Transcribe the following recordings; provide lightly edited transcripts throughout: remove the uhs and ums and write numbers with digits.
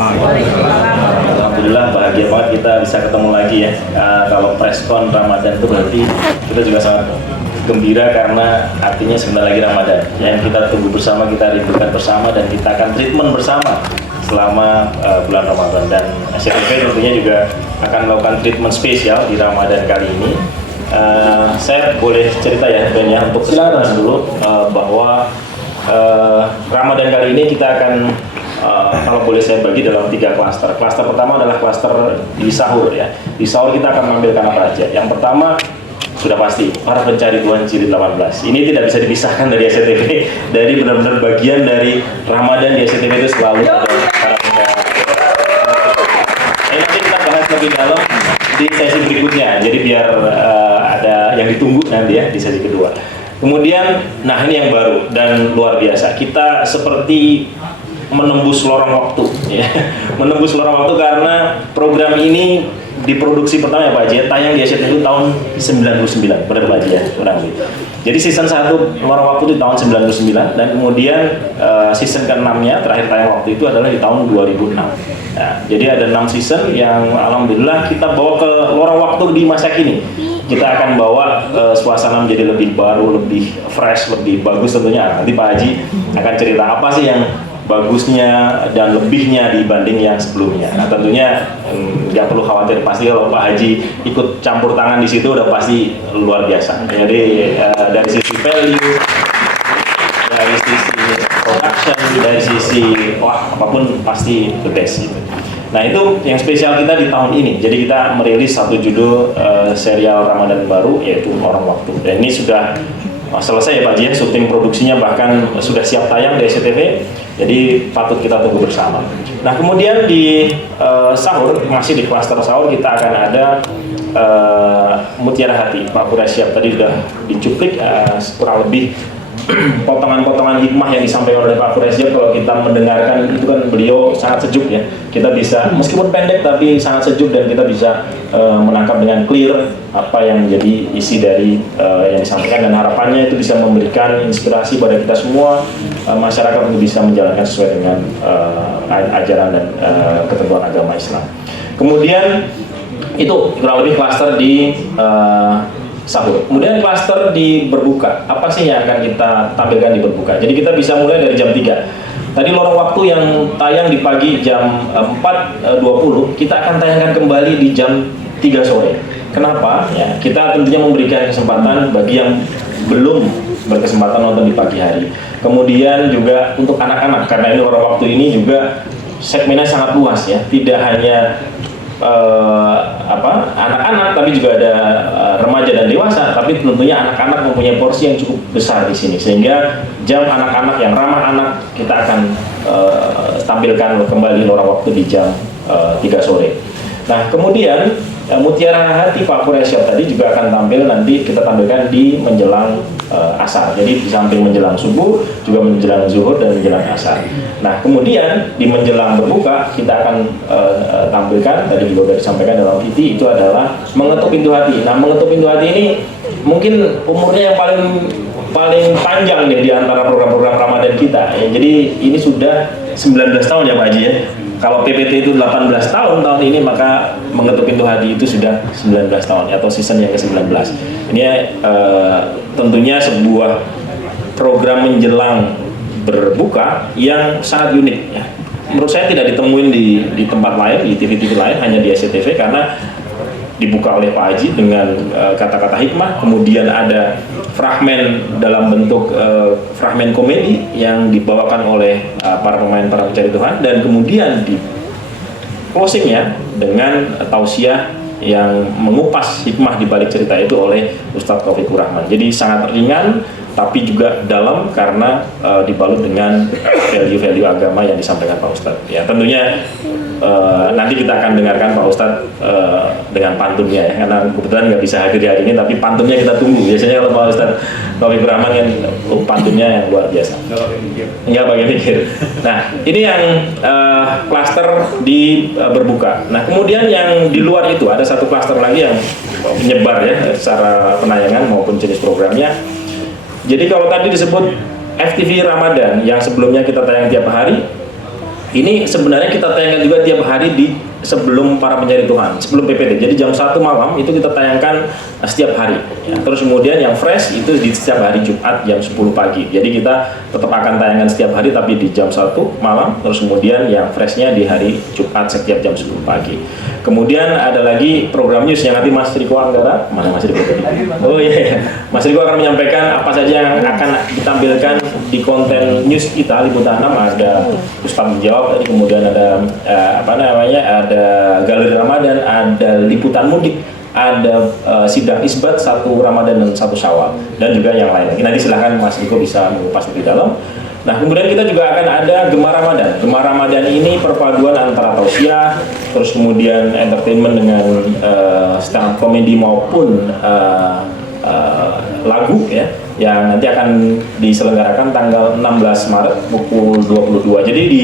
Alhamdulillah bahagia banget kita bisa ketemu lagi ya. Kalau preskon Ramadan itu berarti kita juga sangat gembira karena artinya sebentar lagi Ramadan. Yang kita tunggu bersama, kita rindukan bersama, dan kita akan treatment bersama selama bulan Ramadan. Dan SCTV tentunya juga akan melakukan treatment spesial di Ramadan kali ini. Saya boleh cerita ya Ben ya, untuk kesempatan dulu bahwa Ramadan kali ini kita akan kalau boleh saya bagi dalam 3 klaster. Klaster pertama adalah klaster di sahur ya. Di sahur kita akan menampilkan apa aja. Yang pertama sudah pasti para pencari Tuhan jilid 18. Ini tidak bisa dipisahkan dari SCTV. Dari benar-benar bagian dari Ramadan di SCTV itu selalu ada para pencari. Nanti kita bahas lebih dalam di sesi berikutnya. Jadi biar ada yang ditunggu nanti ya di sesi kedua. Kemudian, nah ini yang baru dan luar biasa. Kita seperti menembus lorong waktu ya. Menembus lorong waktu karena program ini diproduksi pertama ya Pak Haji, tayang di SCTV tahun 99, benar Pak Haji ya, kurang lebih. Jadi season 1 lorong waktu di tahun 99, dan kemudian season ke-6-nya terakhir tayang waktu itu adalah di tahun 2006. Nah, jadi ada 6 season yang alhamdulillah kita bawa ke lorong waktu di masa kini. Kita akan bawa suasana menjadi lebih baru, lebih fresh, lebih bagus tentunya. Nanti Pak Haji akan cerita apa sih yang bagusnya dan lebihnya dibanding yang sebelumnya. Nah tentunya nggak perlu khawatir, pasti kalau Pak Haji ikut campur tangan di situ udah pasti luar biasa. Jadi dari sisi value, dari sisi production, dari sisi apapun pasti the best gitu. Nah itu yang spesial kita di tahun ini. Jadi kita merilis satu judul serial Ramadan baru, yaitu Lorong Waktu. Dan ini sudah selesai ya Pak Haji, syuting produksinya bahkan sudah siap tayang di SCTV. Jadi patut kita tunggu bersama. Nah kemudian di sahur, masih di klaster sahur, kita akan ada Mutiara Hati. Pak Quraish siap tadi sudah dicuplik kurang lebih potongan-potongan hikmah yang disampaikan oleh Pak Quraish. Kalau kita mendengarkan itu kan beliau sangat sejuk ya. Kita bisa, meskipun pendek tapi sangat sejuk, dan kita bisa menangkap dengan clear apa yang menjadi isi dari yang disampaikan, dan harapannya itu bisa memberikan inspirasi pada kita semua masyarakat untuk bisa menjalankan sesuai dengan ajaran dan ketentuan agama Islam. Kemudian itu kurang lebih klaster di sahur. Kemudian klaster di berbuka. Apa sih yang akan kita tampilkan di berbuka? Jadi kita bisa mulai dari jam 3. Tadi lorong waktu yang tayang di pagi jam 4.20, kita akan tayangkan kembali di jam 3 sore. Kenapa? Ya, kita tentunya memberikan kesempatan bagi yang belum berkesempatan nonton di pagi hari. Kemudian juga untuk anak-anak, karena ini lorong waktu ini juga segmennya sangat luas ya. Tidak hanya anak-anak, tapi juga ada remaja dan dewasa. Tapi tentunya anak-anak mempunyai porsi yang cukup besar di sini, sehingga jam anak-anak yang ramah anak kita akan tampilkan kembali lorong waktu di jam 3 sore. Nah kemudian Mutiara Hati Pak Quraish tadi juga akan tampil, nanti kita tampilkan di menjelang asar. Jadi di samping menjelang subuh, juga menjelang zuhur dan menjelang asar. Nah kemudian di menjelang berbuka kita akan tampilkan, tadi juga sudah disampaikan dalam IT, itu adalah Mengetuk Pintu Hati. Nah Mengetuk Pintu Hati ini mungkin umurnya yang paling panjang nih di antara program-program Ramadan kita ya. Jadi ini sudah 19 tahun ya Pak Haji ya. Kalau PPT itu 18 tahun tahun ini, maka Mengetuk Pintu Hati itu sudah 19 tahun ya, atau season yang ke-19. Ini tentunya sebuah program menjelang berbuka yang sangat unik ya. Menurut saya tidak ditemuin di tempat lain, di TV-TV lain, hanya di SCTV, karena dibuka oleh Pak Haji dengan kata-kata hikmah, kemudian ada fragmen dalam bentuk fragmen komedi yang dibawakan oleh para pencari Tuhan, dan kemudian di closingnya dengan tausiah yang mengupas hikmah di balik cerita itu oleh Ustadz Taufikur Rahman. Jadi sangat ringan tapi juga dalam, karena dibalut dengan value-value agama yang disampaikan Pak Ustadz. Ya tentunya nanti kita akan dengarkan Pak Ustadz dengan pantunnya ya, karena kebetulan nggak bisa hadir hari ini, tapi pantunnya kita tunggu. Biasanya kalau Pak Ustadz Taufikur Rahman kan pantunnya yang luar biasa. Nggak pakai mikir. Nah ini yang klaster di berbuka. Nah kemudian yang di luar itu ada satu klaster lagi yang menyebar ya secara penayangan maupun jenis programnya. Jadi kalau tadi disebut FTV Ramadan yang sebelumnya kita tayang tiap hari, Ini sebenarnya kita tayangkan juga tiap hari di sebelum para pencari Tuhan, sebelum PPT. Jadi jam 1 malam itu kita tayangkan setiap hari. Ya. Terus kemudian yang fresh itu di setiap hari Jumat jam 10 pagi. Jadi kita tetap akan tayangkan setiap hari tapi di jam 1 malam. Terus kemudian yang freshnya di hari Jumat setiap jam 10 pagi. Kemudian ada lagi program news yang nanti Mas Riko Anggara, mana Mas Riko tadi? Oh iya, Mas Riko akan menyampaikan apa saja yang akan ditampilkan di konten news kita Liputan 6. Ada Ustadz menjawab, tadi kemudian ada ada galeri Ramadan, ada liputan mudik, ada sidang isbat 1 Ramadan dan 1 Syawal, dan juga yang lain. Nanti silahkan Mas Riko bisa mengupas lebih dalam. Nah, kemudian kita juga akan ada Gemar Ramadan. Gemar Ramadan ini perpaduan antara tausiah, terus kemudian entertainment dengan stand up comedy maupun lagu ya, yang nanti akan diselenggarakan tanggal 16 Maret pukul 22. Jadi di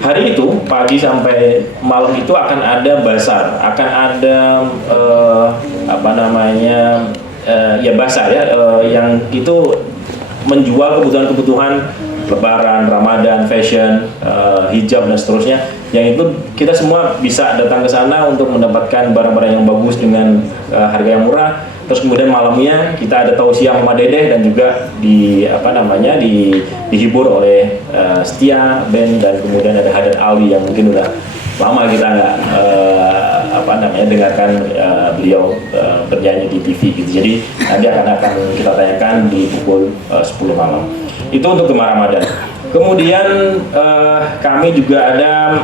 hari itu pagi sampai malam itu akan ada bazar, akan ada bazar ya, yang itu menjual kebutuhan-kebutuhan Lebaran, Ramadan, fashion, hijab dan seterusnya. Yang itu kita semua bisa datang ke sana untuk mendapatkan barang-barang yang bagus dengan harga yang murah. Terus kemudian malamnya kita ada tausiah Mama Dedeh dan juga dihibur oleh Setia Band, dan kemudian ada Hadan Alwi yang mungkin udah lama kita nggak dengarkan beliau bernyanyi di TV gitu. Jadi nanti akan kita tayangkan di pukul 10 malam. Itu untuk Gemar Ramadan. Kemudian kami juga ada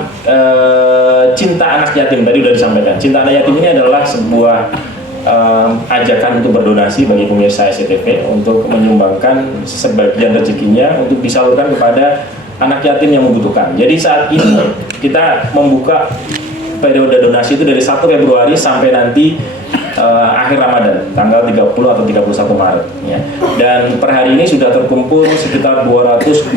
Cinta Anak Yatim, tadi sudah disampaikan. Cinta Anak Yatim ini adalah sebuah ajakan untuk berdonasi bagi pemirsa SCTV untuk menyumbangkan sebagian rezekinya untuk disalurkan kepada anak yatim yang membutuhkan. Jadi saat ini kita membuka periode donasi itu dari 1 Februari sampai nanti akhir Ramadan, tanggal 30 atau 31 Maret ya. Dan per hari ini sudah terkumpul sekitar 221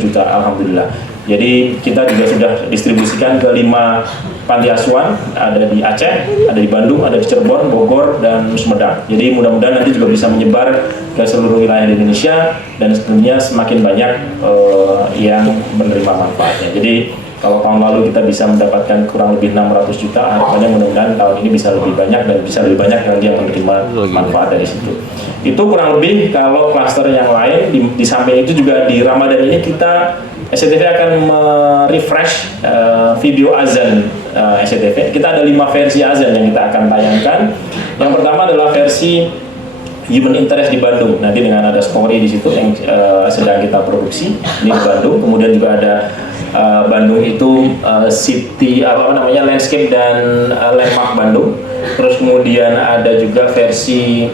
juta, alhamdulillah. Jadi kita juga sudah distribusikan ke 5 panti asuhan, ada di Aceh, ada di Bandung, ada di Cirebon, Bogor, dan Sumedang. Jadi mudah-mudahan nanti juga bisa menyebar ke seluruh wilayah di Indonesia, dan tentunya semakin banyak yang menerima manfaatnya. Jadi kalau tahun lalu kita bisa mendapatkan kurang lebih 600 juta, harapannya mudah-mudahan tahun ini bisa lebih banyak, dan bisa lebih banyak lagi yang menerima manfaat dari situ. Itu kurang lebih kalau klaster yang lain. Di samping itu juga di Ramadan ini kita SCTV akan merefresh video azan SCTV. Kita ada 5 versi azan yang kita akan tayangkan. Yang pertama adalah versi Human Interest di Bandung. Nanti dengan ada story di situ yang sedang kita produksi ini di Bandung. Kemudian juga ada Bandung itu landscape dan landmark Bandung. Terus kemudian ada juga versi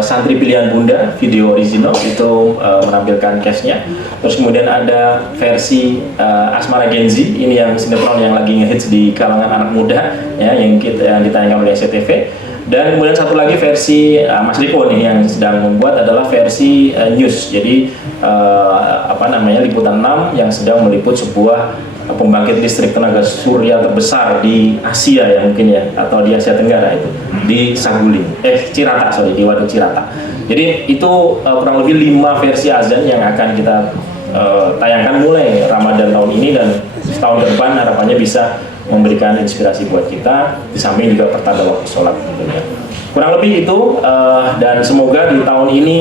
Santri Pilihan Bunda, video original itu menampilkan cashnya. Terus kemudian ada versi Asmara Genzi, ini yang sinetron yang lagi ngehits di kalangan anak muda ya, yang ditayangkan oleh SCTV. Dan kemudian satu lagi versi Mas Riko nih yang sedang membuat adalah versi news. Jadi Liputan 6 yang sedang meliput sebuah pembangkit listrik tenaga surya terbesar di Asia ya mungkin ya, atau di Asia Tenggara itu di di Waduk Cirata. Jadi itu kurang lebih 5 versi azan yang akan kita tayangkan mulai Ramadan tahun ini, dan setahun ke depan harapannya bisa memberikan inspirasi buat kita, di samping juga pertanda waktu sholat tentunya. Kurang lebih itu, dan semoga di tahun ini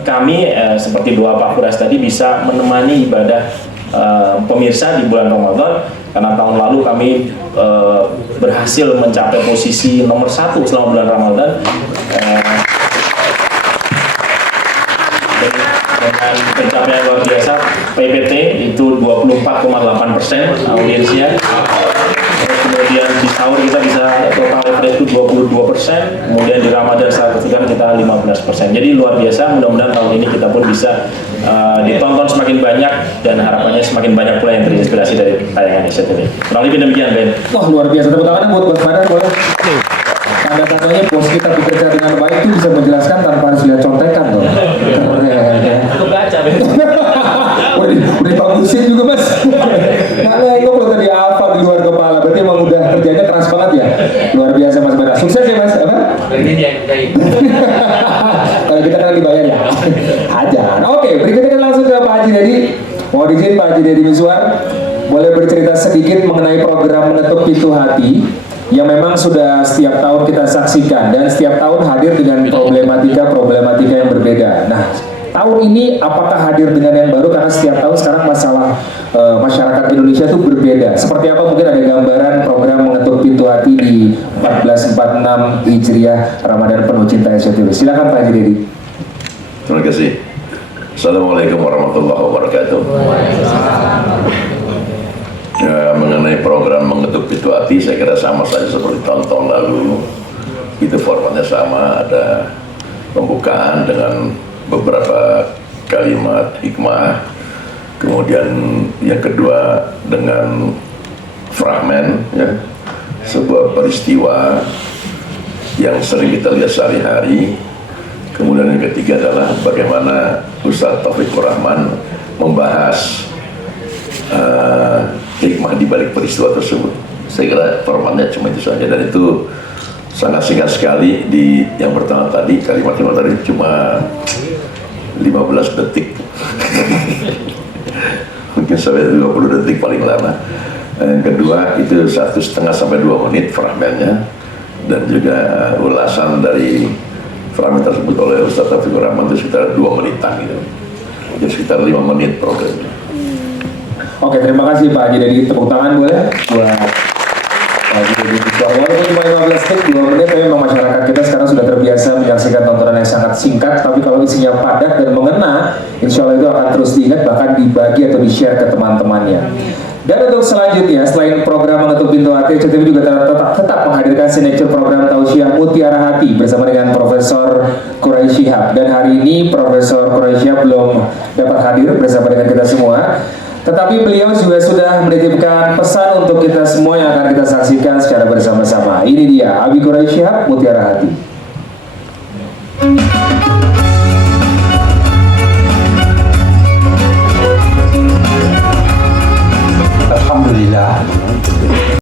kami seperti doa Pak Kuras tadi bisa menemani ibadah pemirsa di bulan Ramadan, karena tahun lalu kami berhasil mencapai posisi nomor 1 selama bulan Ramadan dengan pencapaian luar biasa. PPT itu 24,8% audiensnya. Terus kemudian di sahur kita bisa total average itu 22%, kemudian di Ramadan saat ketiga kita 15%. Jadi luar biasa. Mudah-mudahan tahun ini kita pun bisa ditonton semakin banyak, dan harapannya semakin banyak pula yang terinspirasi dari tayangan SCTV. Kurang lebih demikian, Ben. Wah, luar biasa. Tepuk tangan buat Badan boleh. Tanda katanya bos kita bekerja dengan baik itu bisa menjelaskan tanpa harus lihat contekan loh. Itu baca, Ben. Udah bagusin juga mas. Mana itu kalau tadi hafal di luar kepala, berarti emang udah kerjanya keras banget ya. Luar biasa Mas Badas. Sukses ya Mas. Apa? Ini dia yang kerjain. Kalau kita kan dibayar ya. Ajar. Oke, berikutnya kita langsung ke Pak Haji Dedi. Mohon izin Pak Haji Dedi Miswar. boleh bercerita sedikit mengenai program Mengetuk Pintu Hati yang memang sudah setiap tahun kita saksikan dan setiap tahun hadir dengan problematika yang berbeda. Nah, tahun ini apakah hadir dengan yang baru karena setiap tahun sekarang masalah masyarakat Indonesia itu berbeda. Seperti apa mungkin ada gambaran program Mengetuk Pintu Hati di 1446 Hijriah Ramadan penuh cinta SCTV. Silakan Pak Haji Dedi. Terima kasih. Assalamualaikum warahmatullahi wabarakatuh. Ya, mengenai program Mengetuk Pintu Hati, saya kira sama saja seperti tahun-tahun lalu. Itu formatnya sama, ada pembukaan dengan beberapa kalimat hikmah, kemudian yang kedua dengan fragmen, ya, sebuah peristiwa yang sering kita lihat sehari-hari. Kemudian yang ketiga adalah bagaimana Ustadz Taufikur Rahman membahas hikmah di balik peristiwa tersebut. Saya kira formatnya cuma itu saja, dan itu sangat singkat sekali. Di yang pertama tadi, kalimat tadi cuma 15 detik mungkin sampai 20 detik paling lama. Yang kedua itu 1,5 sampai 2 menit fragmennya, dan juga ulasan dari fragmen tersebut oleh Ustadz Taufikur Rahman itu sekitar 2 menitan gitu. Jadi sekitar 5 menit programnya. Oke, terima kasih Pak Haji Dedi. Tepuk tangan boleh buat Pak Haji Dedi. Walaupun cuma 15 detik, 2 menit, tapi memang masyarakat kita sekarang sudah terbiasa menyaksikan tontonan yang sangat singkat, tapi kalau isinya padat dan mengena, insya Allah itu akan terus diingat, bahkan dibagi atau di-share ke teman-temannya. Dan untuk selanjutnya, selain program Mengetuk Pintu Hati, CTV juga tetap menghadirkan signature program Tausiah Mutiara Hati bersama dengan Profesor Quraisy Shihab. Dan hari ini Profesor Quraisy Shihab belum dapat hadir bersama dengan kita semua, tetapi beliau juga sudah menitipkan pesan untuk kita semua yang akan kita saksikan secara bersama-sama. Ini dia, Abi Quraisy Shihab, Mutiara Hati.